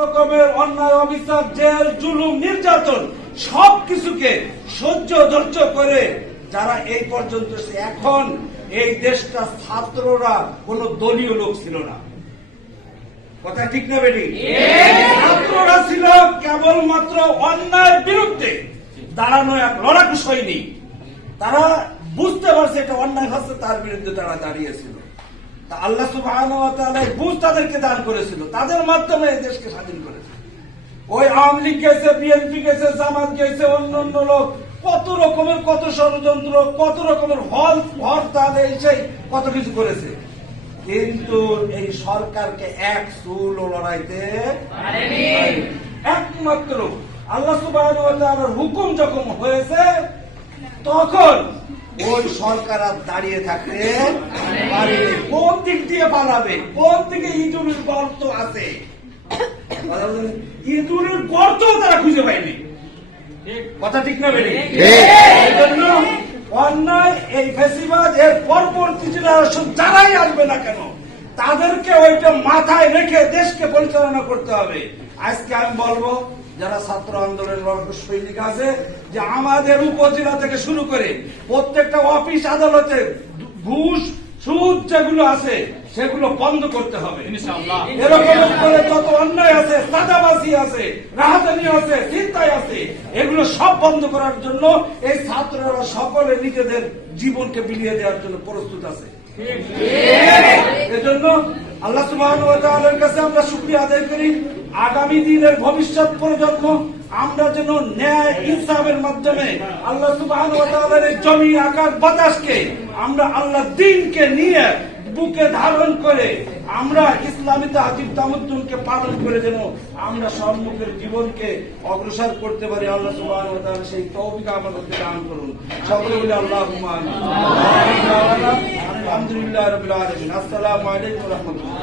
রকমের অন্যায় অবিচার, জেল, জুলুম, নির্যাতন সবকিছুকে ধৈর্য করে যারা এই পর্যন্ত এসেছে, এখন এই দেশটা ছাত্ররা কোন দলীয় লোক ছিল না। কথা ঠিক না বেটি? ছাত্ররা ছিল কেবলমাত্র অন্যায়ের বিরুদ্ধে দাঁড়ানো এক লড়াকু সৈনিক। তারা বুঝতে পারছে এটা অন্যায় হচ্ছে, তার বিরুদ্ধে তারা দাঁড়িয়েছিল। তা আল্লাহ সুবহানাহু ওয়া তাআলা বুঝ তাদেরকে দান করেছিল, তাদের মাধ্যমে এই দেশকে স্বাধীন করেছে। ওই আওয়ামী লীগ গেছে, বিএনপি গেছে, জামাত গেছে, অন্যান্য লোক কত রকমের কত ষড়যন্ত্র, কত রকমের হরতাল, এই সেই কত কিছু করেছে, কিন্তু এই সরকারকে এক চুলও লড়াইতে পারেনি। একমাত্র আল্লাহ সুবহানাহু ওয়া তাআলার হুকুম যখন হয়েছে তখন ওই সরকার আর দাঁড়িয়ে থাকতে পারেনি। কোন দিক দিয়ে পালাবে, কোন দিকে ইঁদুরের গর্ত আছে, ইঁদুরের গর্ত তারা খুঁজে পায়নি। কথা ঠিক না বেরি? এই জন্য অন্যায় এই ফেসিবাদ এর পরবর্তী জেনারেশন যারাই আসবে না কেন তাদেরকে ওইটা মাথায় রেখে দেশকে পরিচালনা করতে হবে। আজকে আমি বলবো যারা ছাত্র আন্দোলনের সৈনিক আছে যে আমাদের উপজেলা থেকে শুরু করে প্রত্যেকটা অফিস আদালতে ঘুষ সুদ যেগুলো আছে সেগুলো বন্ধ করতে হবে ইনশাআল্লাহ। এরকম করে যত অন্যায় আছে, চাঁদাবাজি আছে, রাহাজানি আছে, চিন্তায় আছে, এগুলো সব বন্ধ করার জন্য এই ছাত্ররা সকলে নিজেদের জীবনকে বিলিয়ে দেওয়ার জন্য প্রস্তুত আছে। এজন্য আল্লাহ সুবহানাহু ওয়া তাআলার কাছে আমরা শুকরিয়া আদায় করি। আগামী দিনের ভবিষ্যৎ প্রজন্ম আমরা যেন ন্যায় ইনসাফের মাধ্যমে আল্লাহ সুবহানাহু ওয়া তাআলার এই জমি আকাশ বাতাসকে আমরা আল্লাহর দ্বীনকে নিয়ে বুকে ধারণ করে আমরা ইসলামী তাহজিব তামাদ্দুনকে পালন করে যেন আমরা সম্মুখের জীবনকে অগ্রসর করতে পারি। আল্লাহ সুবহানাহু ওয়া তাআলা সেই তৌফিক আমাদেরকে দান করুন। সকলে বলি আল্লাহুম্মা আমিন। আলহামদুলিল্লাহি রাব্বিল আলামিন। আসসালামু আলাইকুম ওয়া রাহমাতুল্লাহ।